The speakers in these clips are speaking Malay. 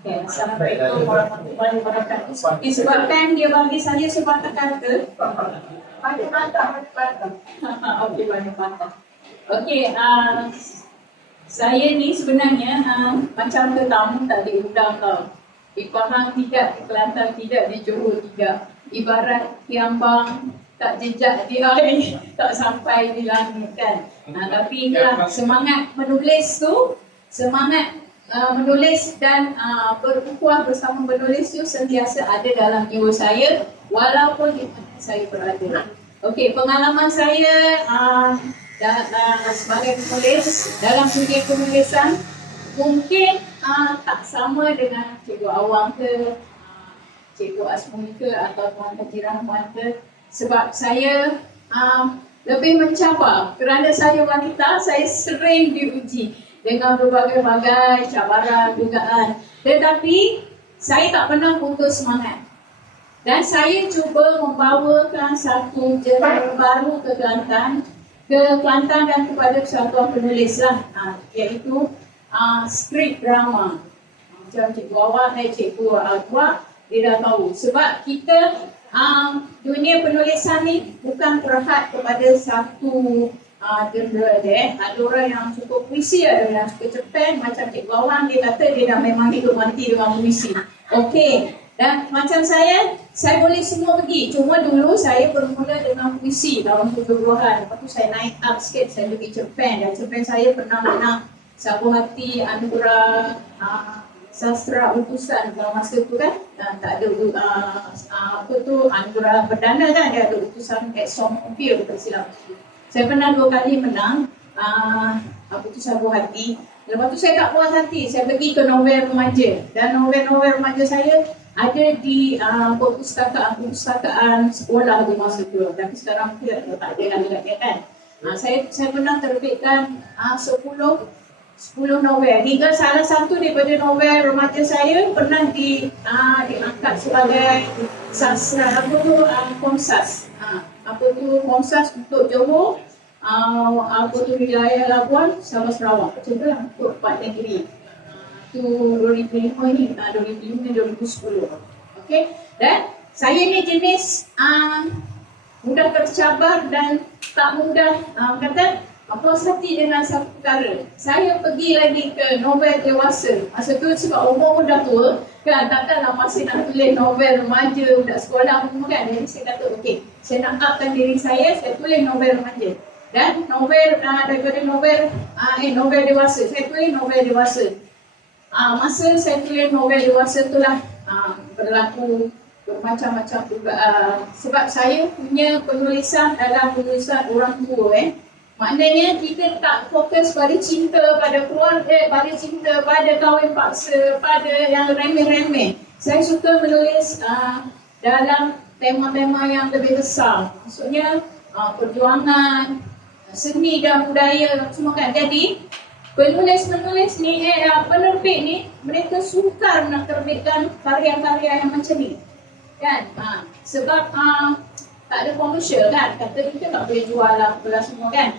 Okay, Assalamualaikum warahmatullahi wabarakatuh. Disebabkan dia bagi saya sepatah kata, banyak patah. Okey, banyak patah. Okey, saya ni sebenarnya macam tetamu tak diundang tau. Di Pahang tidak, di Kelantan tidak, di Johor tidak. Ibarat Kiambang tak jejak di air, tak sampai di langit kan. Tapi inilah semangat menulis tu, semangat menulis dan berukhuwah bersama menulis tu sentiasa ada dalam jiwa saya walaupun di mana saya berada. Okey, pengalaman saya sebagai penulis dalam dunia penulisan mungkin tak sama dengan Cikgu Awang ke, Cikgu Asmuni ke atau Tuan Haji Rahman ke, sebab saya lebih mencabar kerana saya wanita, saya sering diuji dengan berbagai-bagai cabaran, dugaan, tetapi saya tak pernah putus semangat dan saya cuba membawakan satu genre baru ke Kelantan dan kepada persatuan penulis lah, iaitu skrip drama. Macam Cikgu Awak dan Cikgu Awak dia dah tahu, sebab kita dunia penulisan ni bukan terhad kepada satu genre dia. Ada orang yang cukup puisi, ada yang suka cerpen. Macam Cikgu Awang dia kata dia dah memang hidup mati dengan puisi. Okey, dan macam saya boleh semua pergi. Cuma dulu saya bermula dengan puisi tahun 70-an. Lepas tu saya naik up sikit, saya pergi cerpen. Dan cerpen saya pernah menang Sabu Hati, Anugerah Sastra Utusan dalam masa tu kan. Tak ada Anugerah Perdana kan, dia ada utusan Exxon Mobil tak silap. Saya pernah 2 kali menang Sabu Hati. Lepas tu saya tak puas hati, saya pergi ke novel remaja. Dan novel-novel remaja saya ada di perpustakaan sekolah di masa tu. Tapi sekarang tak ada lagi kan. Saya pernah terbitkan 10 novel. Hingga salah satu daripada novel remaja saya pernah diangkat sebagai sastra Komsas. Komsas untuk Johor, wilayah Labuan sama Sarawak. Macam tu lah untuk 4 negeri. Itu 2005 ni, 2010. Okey. Dan saya ni jenis mudah tercabar dan tak mudah puas hati dengan satu perkara. Saya pergi lagi ke novel dewasa. Masa tu sebab umur dah tua, kan takkanlah masih nak tulis novel remaja, budak sekolah semua kan. Jadi saya kata okey, saya nak upkan diri saya tulis novel remaja. Dan novel daripada novel dewasa, saya tulis novel dewasa. Masa saya tulis novel dewasa itulah berlaku bermacam-macam juga. Sebab saya punya penulisan dalam penulisan orang tua maknanya kita tak fokus pada cinta pada keluarga, pada cinta pada kahwin paksa, pada yang remeh-remeh. Saya suka menulis dalam tema-tema yang lebih besar. Maksudnya perjuangan, seni dan budaya semua kan. Jadi penulis-penulis ni, penerbit ni, mereka sukar nak terbitkan karya-karya yang macam ni kan. Sebab tak ada komersial kan, kata kita tak boleh jual lah apalah semua kan.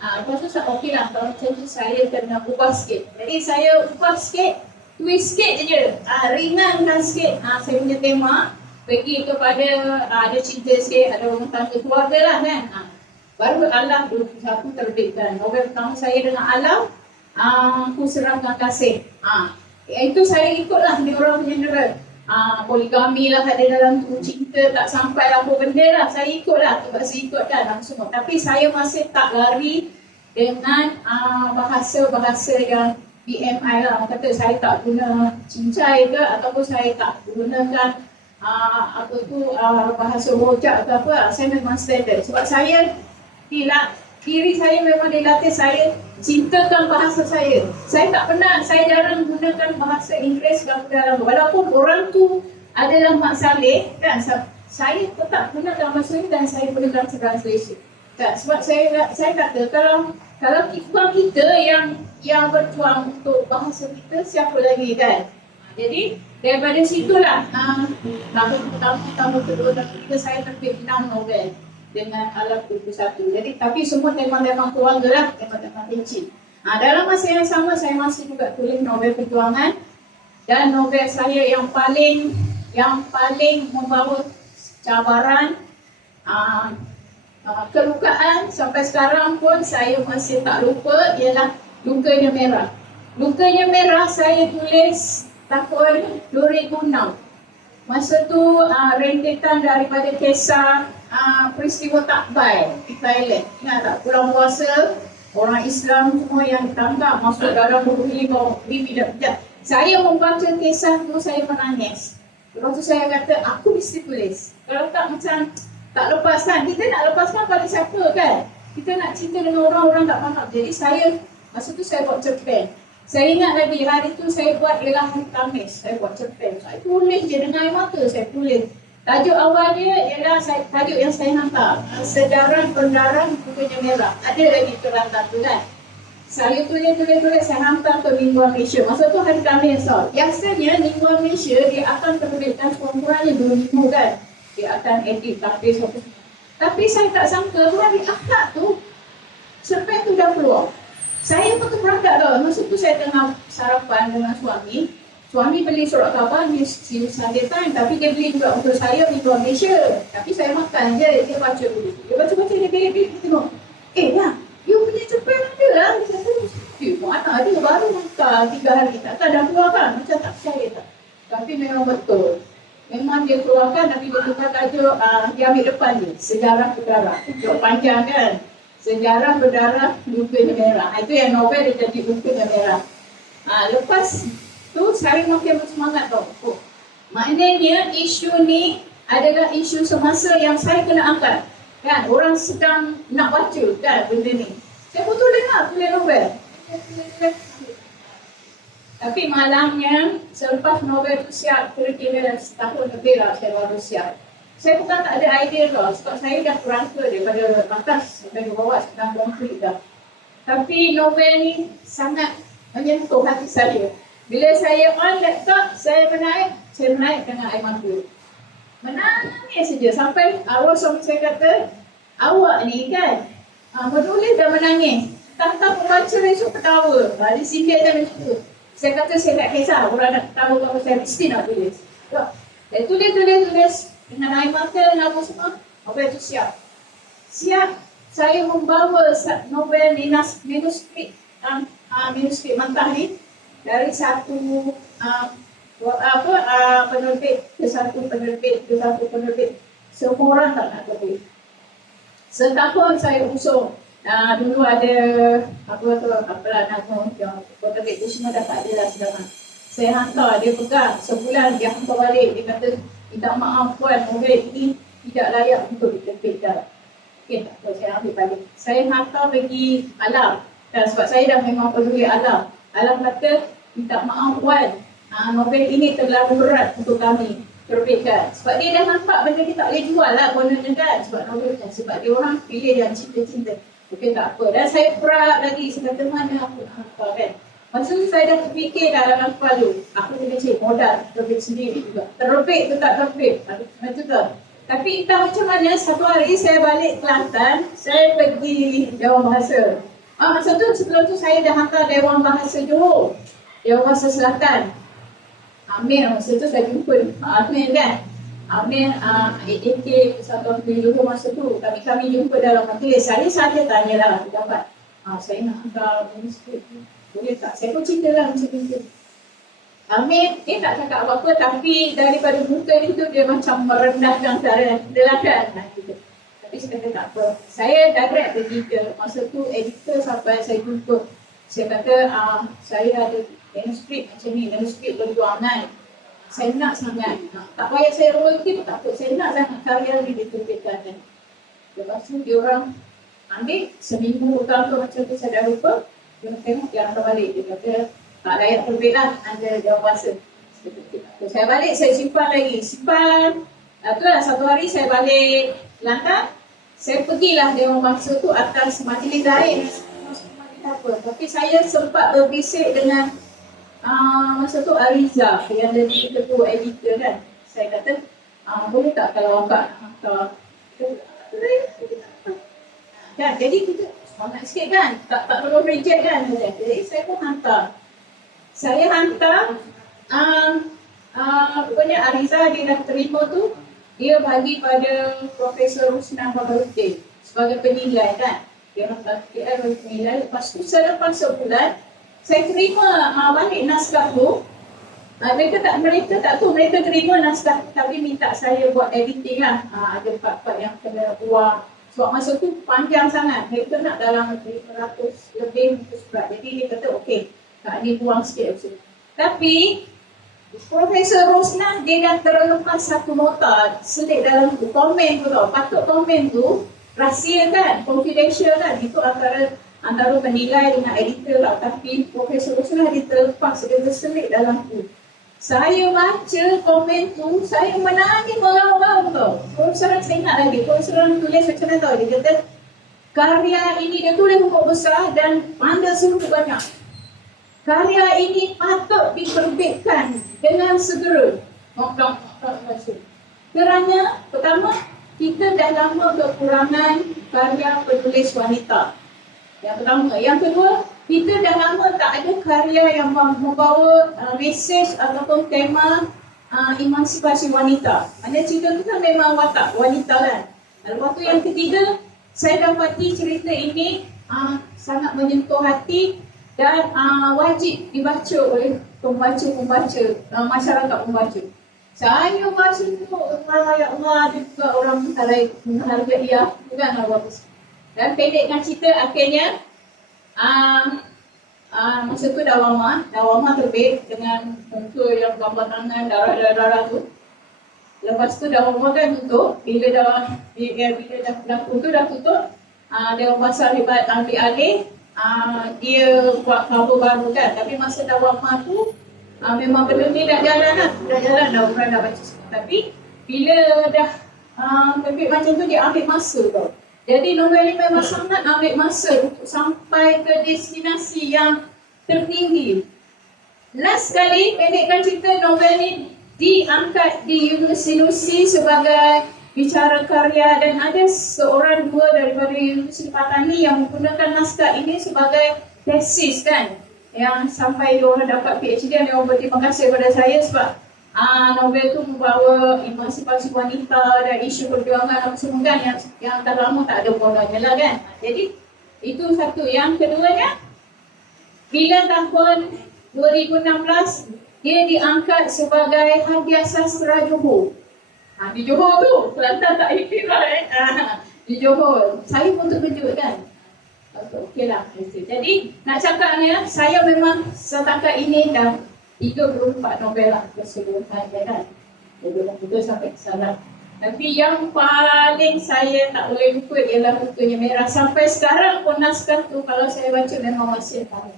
Lepas tu okey lah, kalau macam tu saya kena ubah sikit. Jadi saya ubah sikit, twist sikit je, ringankan sikit saya punya tema, pergi kepada ada cinta sikit, ada rumah tangga keluarga lah kan. Baru Alam 21 terbitkan. Novel pertama saya dengan Alam, Ku Seramkan Kasih. Itu saya ikutlah dia orang punya genre. Poligami lah ada dalam tu, cinta tak sampai apa benda lah, saya ikutlah, terpaksa ikutkan lah semua. Tapi saya masih tak lari dengan bahasa-bahasa yang BMI lah. Orang kata saya tak guna cincai ke, ataupun saya tak gunakan bahasa rojak ke apa. Saya memang standard. Sebab saya diri saya memang dilatih, saya cintakan bahasa saya. Saya tak pernah, saya jarang gunakan bahasa Inggeris dalam, walaupun orang tu adalah Mak Saleh kan, saya tetap gunakan bahasa ini dan saya gunakan translation. Tak, sebab saya kata kalau bukan kita yang berjuang untuk bahasa kita, siapa lagi kan. Jadi daripada situlah tahun pertama, kedua dan ketiga saya terbit 6 novel dengan Alam 21. Jadi tapi semua tema-tema keluarga lah, tema-tema kecil. Dalam masa yang sama saya masih juga tulis novel perjuangan Dan novel saya yang paling membawa cabaran, kelukaan sampai sekarang pun saya masih tak lupa ialah Lukanya Merah. Lukanya Merah saya tulis tahun 2006. Masa tu rentetan daripada kisah peristiwa Takbai di Thailand. Ingat tak, bulan puasa, orang Islam semua yang ditangkap masuk dalam bumi bidang. Saya membaca kisah tu, saya menangis. Lepas tu saya kata, aku mesti tulis. Kalau tak macam tak lepaskan. Kita nak lepaskan pada siapa kan? Kita nak cerita dengan orang-orang tak faham. Jadi masa tu saya buat cerpen. Saya ingat lagi hari tu saya buat ialah hari Khamis. Saya buat cerpen. Saya tulis je dengan air mata, saya tulis. Tajuk awalnya ialah tajuk yang saya hantar. Sejarah Pendarang Lukanya Merah. Ada lagi terlantar tu kan? Saya tulis, saya hantar ke Lingua Malaysia. Masa tu hari Khamis tau. Biasanya Lingua Malaysia dia akan terbitkan kurang-kurangnya 2 minggu kan. Dia akan edit, tapi saya tak sangka hari Ahad tu cerpen tu dah keluar. Saya pun terperanjat tau. Masa tu saya tengah sarapan dengan suami. Suami beli surat khabar di Sunday Times, tapi dia beli juga untuk saya Lingua Malaysia. Tapi saya makan je, dia baca dulu. Dia baca, dia tengok. Ya, you punya cerpen ada lah. Dia kata, mana ada baru hantar 3 hari. Takkan dah keluarkan? Macam tak percaya tak? Tapi memang betul. Memang dia keluarkan, tapi dia tukar tajuk, dia ambil depan ni, Sejarah Berdarah. Tajuk panjang kan? Sejarah Berdarah Lukanya Merah. Itu yang novel dia jadi Lukanya Merah. Lepas tu saya makin bersemangat tau. Maknanya isu ni adalah isu semasa yang saya kena angkat. Kan? Orang sedang nak baca kan benda ni. Saya pun tulis novel. Tapi malangnya, selepas novel tu siap, kira-kira setahun lebih lah saya baru siap. Saya bukan tak ada idea lah, sebab saya dah kerangka daripada batas, daripada bawah sedang konkret dah. Tapi novel ni sangat menyentuh hati saya. Bila saya on laptop, saya menaik dengan air mata. Menangis saja, sampai awal suami saya kata, awak ni kan, menulis dah menangis. Tak membaca esok ketawa. Di sini ada macam tu. Saya kata saya tak kisah, orang nak tahu kalau saya mesti nak tulis. Saya tulis dengan air mata dan apa semua. Novel itu siap. Saya membawa novel ni, manuskrip mentah ni dari satu penerbit ke satu penerbit. Semua orang tak nak terbit. Setahun saya usung. Dulu ada apalah nama yang penerbit tu semua dah tak ada lah sekarang. Saya hantar, dia pegang sebulan, dia hantar balik. Dia kata, minta maaf puan, novel ini tidak layak untuk diterbitkan. Okay, tak apa, saya ambil balik. Saya hantar bagi Alam. Dan sebab saya dah memang peduli Alam. Alam kata, minta maaf puan, novel ini terlalu berat untuk kami terbitkan. Sebab dia dah nampak benda kita tak boleh jual lah kononnya kan. Sebab novelnya, sebab dia orang pilih yang cinta-cinta. Okey, tak apa. Dan saya perak lagi, saya kata mana aku nak hantar kan. Masa tu saya dah terfikir dah dalam kepala. Aku kena cari modal, terbit sendiri juga. Terbit tu tak terbit, macam tu. Tapi entah macam mana, satu hari saya balik Kelantan, saya pergi Dewan Bahasa. Masa tu, sebelum tu saya dah hantar Dewan Bahasa Johor. Dewan Bahasa Selatan. Amir, masa tu saya jumpa Amir kan. Amir, ADK Persatuan Negeri Johor masa tu. Kami jumpa dalam majlis. Saya saja tanyalah, dapat. Saya nak hantar manuskrip. Boleh tak? Saya pun cerita lah macam tu. Amir, dia tak cakap apa-apa, tapi daripada muka dia tu, dia macam merendahkan cara delakan. Tapi saya kata tak apa. Saya direct editor. Masa tu editor sampai saya jumpa. Saya kata, saya ada manuskrip macam ni, manuskrip perjuangan. Saya nak sangat. Tak payah saya royalty pun tak apa. Saya nak sangat karya ni diterbitkan. Lepas tu dia orang ambil seminggu utama macam tu, saya dah lupa. Dia tengok, dia hantar balik. Dia kata, tak layak terbit lah, ada Dewan Bahasa. Saya balik, saya simpan lagi. Itulah satu hari saya balik Kelantan. Saya pergilah Dewan Bahasa tu atas majlis lain. Tapi saya sempat berbisik dengan masa tu Ariza yang jadi ketua editor kan. Saya kata, boleh tak kalau akak nak hantar? Kan, jadi kita semangat sikit kan, tak perlu reject kan. Jadi saya pun hantar. Saya hantar, Rupanya Ariza dia dah terima tu, dia bagi pada Profesor Rusna Baharudin sebagai penilai kan. Dia hantar KL bagi penilai. Lepas tu selepas sebulan, saya terima balik naskah tu. Mereka tak tahu, mereka terima naskah tapi minta saya buat editing lah. Ada part-part yang kena buang. Sebab masa tu panjang sangat. Mereka nak dalam 500 lebih muka surat. Jadi dia kata okey, tak ni buang sikit. Tapi Profesor Rosna dia dah terlepas satu nota selit dalam komen tu tau. Patut komen tu rahsia kan, confidential kan. Itu antara penilai dengan editor lah. Tapi Profesor Rosna dia terlepas, dia terselit dalam tu. Saya baca komen tu, saya menangis mengaum-ngaum tau. Profesor saya ingat lagi, profesor tulis macam mana tau. Dia kata, karya ini dia tulis buku besar dan anda suruh banyak. Karya ini patut diterbitkan dengan segera. Kerana, pertama, kita dah lama kekurangan karya penulis wanita. Yang pertama. Yang kedua, kita dah lama tak ada karya yang membawa mesej ataupun tema emansipasi wanita. Maksudnya cerita tu kan memang watak wanita kan. Lepas tu yang ketiga, saya dapati cerita ini sangat menyentuh hati dan wajib dibaca oleh pembaca-pembaca, masyarakat pembaca. Saya baca tu, ya Allah, ada juga orang menghargai aku kan, bagus. Dan pendekkan cerita akhirnya, masa tu Dawama terbit dengan muka yang gambar tangan, darah-darah tu. Lepas tu Dawama kan tutup, bila dah buku tu dah tutup, Dewan Bahasa Hebat ambil alih, dia buat cover baru kan. Tapi masa Dawama tu, memang benda ni dah jalan dah orang dah baca semua. Tapi bila dah terbit macam tu, dia ambil masa tau. Jadi novel ini memang sangat ambil masa untuk sampai ke destinasi yang tertinggi. Last kali, pendekkan cerita, novel ini diangkat di Universiti sebagai bicara karya dan ada seorang dua daripada Universiti Patani yang menggunakan naskah ini sebagai tesis kan. Yang sampai diorang dapat PhD dan diorang berterima kasih kepada saya sebab novel tu membawa emansipasi wanita dan isu perjuangan apa semua kan yang dah lama tak ada gunanya lah kan. Jadi itu satu. Yang keduanya, bila tahun 2016 dia diangkat sebagai hadiah sastra Johor. Di Johor tu, Kelantan tak iktiraf di Johor. Saya pun terkejut kan. Okeylah. Jadi nak cakapnya, saya memang setakat ini dah 34 novel lah keseluruhan kan. Jadi betul sampai kesalahan. Tapi yang paling saya tak boleh lupa ialah Bukanya Merah. Sampai sekarang pun naskah tu kalau saya baca memang masih tahu.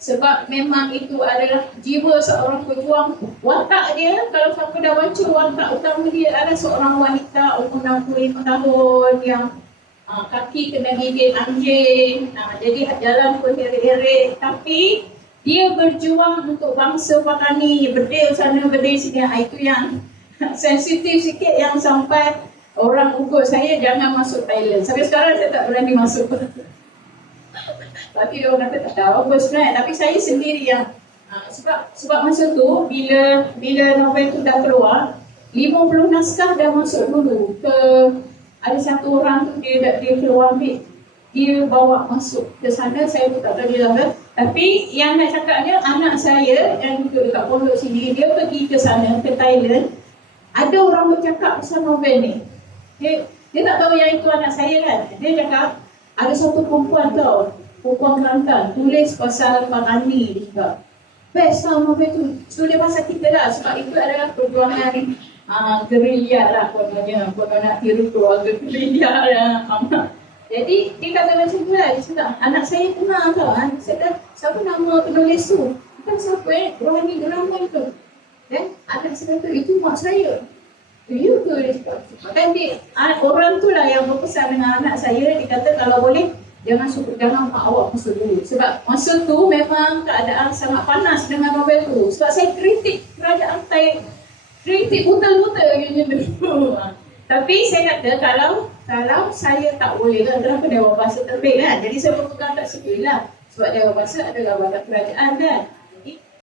Sebab memang itu adalah jiwa seorang pejuang. Watak dia, kalau siapa dah baca watak utama dia adalah seorang wanita umur 65 tahun yang kaki kena gigit anjing. Jadi jalan pun heret-heret. Tapi dia berjuang untuk bangsa Patani, berdil sana, berdil sini. Itu yang sensitif sikit yang sampai orang ugut saya jangan masuk Thailand. Sampai sekarang saya tak berani masuk. Tapi orang kata tak tahu apa sebenarnya. Tapi saya sendiri yang sebab masa tu bila novel tu dah keluar, 50 naskah dah masuk dulu ke ada satu orang tu dia keluar ambil, dia bawa masuk ke sana. Saya pun tak tahu dia apa. Tapi yang nak cakapnya, anak saya yang duduk dekat pondok sini, dia pergi ke sana, ke Thailand. Ada orang bercakap pasal novel ni. Dia tak tahu yang itu anak saya kan. Dia cakap, ada satu perempuan tau, perempuan Kelantan, tulis pasal Patani dia cakap. Best tau novel tu, tulis pasal kita lah. Sebab itu adalah perjuangan gerilya lah kononnya. Konon nak tiru keluarga gerilya lah. Jadi dia kata macam tu lah, dia cakap, anak saya kenal tau. Saya kata, siapa nama penulis tu? Bukan siapa Rohani Geraman tu. Dan anak saya kata, itu mak saya. You tu dia cakap. Dan orang tu lah yang berpesan dengan anak saya. Dia kata kalau boleh, jangan mak awak masuk dulu. Sebab masa tu memang keadaan sangat panas dengan novel tu. Sebab saya kritik kerajaan Thai, kritik buta-buta dulu. Tapi saya kata kalau saya tak boleh kan, kenapa Dewan Bahasa terbit kan? Jadi saya berpegang tak sipil lah. Sebab Dewan Bahasa adalah wadah kerajaan kan.